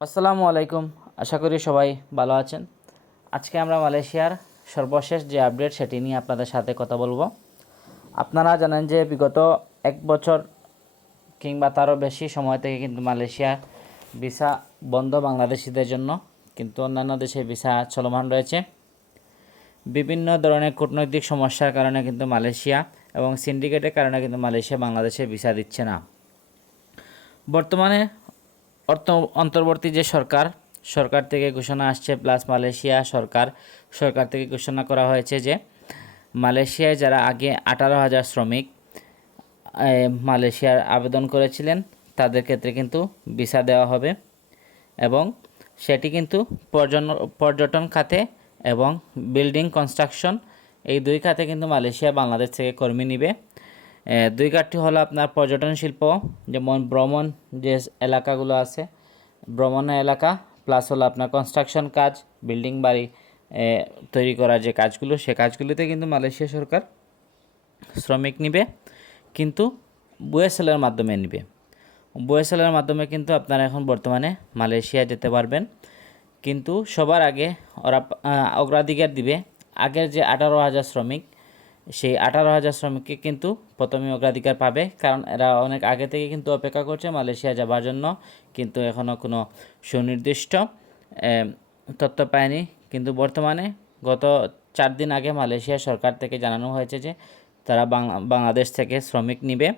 আসসালামু আলাইকুম। আশা করি সবাই ভালো আছেন। আজকে আমরা মালয়েশিয়ার সর্বশেষ যে আপডেট, সেটি নিয়ে আপনাদের সাথে কথা বলব। আপনারা জানেন যে বিগত এক বছর কিংবা তারও বেশি সময় থেকে কিন্তু মালয়েশিয়ার ভিসা বন্ধ বাংলাদেশিদের জন্য কিন্তু অন্যান্য দেশে ভিসা চলমান রয়েছে। বিভিন্ন ধরনের কূটনৈতিক সমস্যার কারণে কিন্তু মালয়েশিয়া এবং সিন্ডিকেটের কারণে কিন্তু মালয়েশিয়া বাংলাদেশে ভিসা দিচ্ছে না। বর্তমানে অর্থ অন্তর্বর্তী যে সরকার সরকার থেকে ঘোষণা আসছে প্লাস মালয়েশিয়া সরকার। সরকার থেকে ঘোষণা করা হয়েছে যে মালয়েশিয়ায় যারা আগে আঠারো হাজার শ্রমিক মালয়েশিয়ার আবেদন করেছিলেন, তাদের ক্ষেত্রে কিন্তু ভিসা দেওয়া হবে এবং সেটি কিন্তু পর্যটন খাতে এবং বিল্ডিং কনস্ট্রাকশন, এই দুই খাতে কিন্তু মালয়েশিয়া বাংলাদেশ থেকে কর্মী নিবে। দুই কাঠটি হলো আপনার পর্যটন শিল্প, যেমন ভ্রমণ যে এলাকাগুলো আছে, ভ্রমণের এলাকা প্লাস হলো আপনার কনস্ট্রাকশন কাজ বিল্ডিং বাড়ি তৈরি করার যে কাজগুলো, সে কাজগুলিতে কিন্তু মালয়েশিয়া সরকার শ্রমিক নিবে, কিন্তু বুয়েসেলের মাধ্যমে নিবে। বুয়েসেলের মাধ্যমে কিন্তু আপনারা এখন বর্তমানে মালয়েশিয়া যেতে পারবেন, কিন্তু সবার আগে ওরা অগ্রাধিকার দিবে। আগের যে আঠারো হাজার শ্রমিক সেই আঠারো হাজার শ্রমিককে কিন্তু প্রথমে অগ্রাধিকার পাবে। কারণ এরা অনেক আগে থেকে কিন্তু অপেক্ষা করছে মালয়েশিয়া যাবার জন্য। কিন্তু এখনও কোনো সুনির্দিষ্ট তথ্য পায়নি। কিন্তু বর্তমানে গত চার দিন আগে মালয়েশিয়া সরকার থেকে জানানো হয়েছে যে, তারা বাংলা- বাংলাদেশ থেকে শ্রমিক নিবে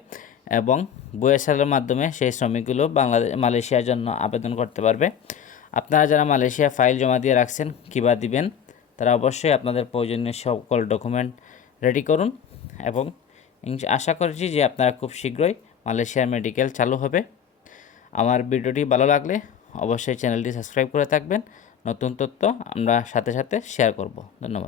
এবং বুয়েসালের মাধ্যমে সেই শ্রমিকগুলো বাংলাদেশ মালয়েশিয়ার জন্য আবেদন করতে পারবে। আপনারা যারা মালয়েশিয়া ফাইল জমা দিয়ে রাখছেন কিবা দিবেন, তারা অবশ্যই আপনাদের প্রয়োজনীয় সকল ডকুমেন্ট রেডি করুন এবং আশা করছি যে আপনারা খুব শীঘ্রই মালয়েশিয়ার মেডিকেল চালু হবে। আমার ভিডিওটি ভালো লাগলে অবশ্যই চ্যানেলটি সাবস্ক্রাইব করে থাকবেন। নতুন তথ্য আমরা সাথে সাথে শেয়ার করব। ধন্যবাদ।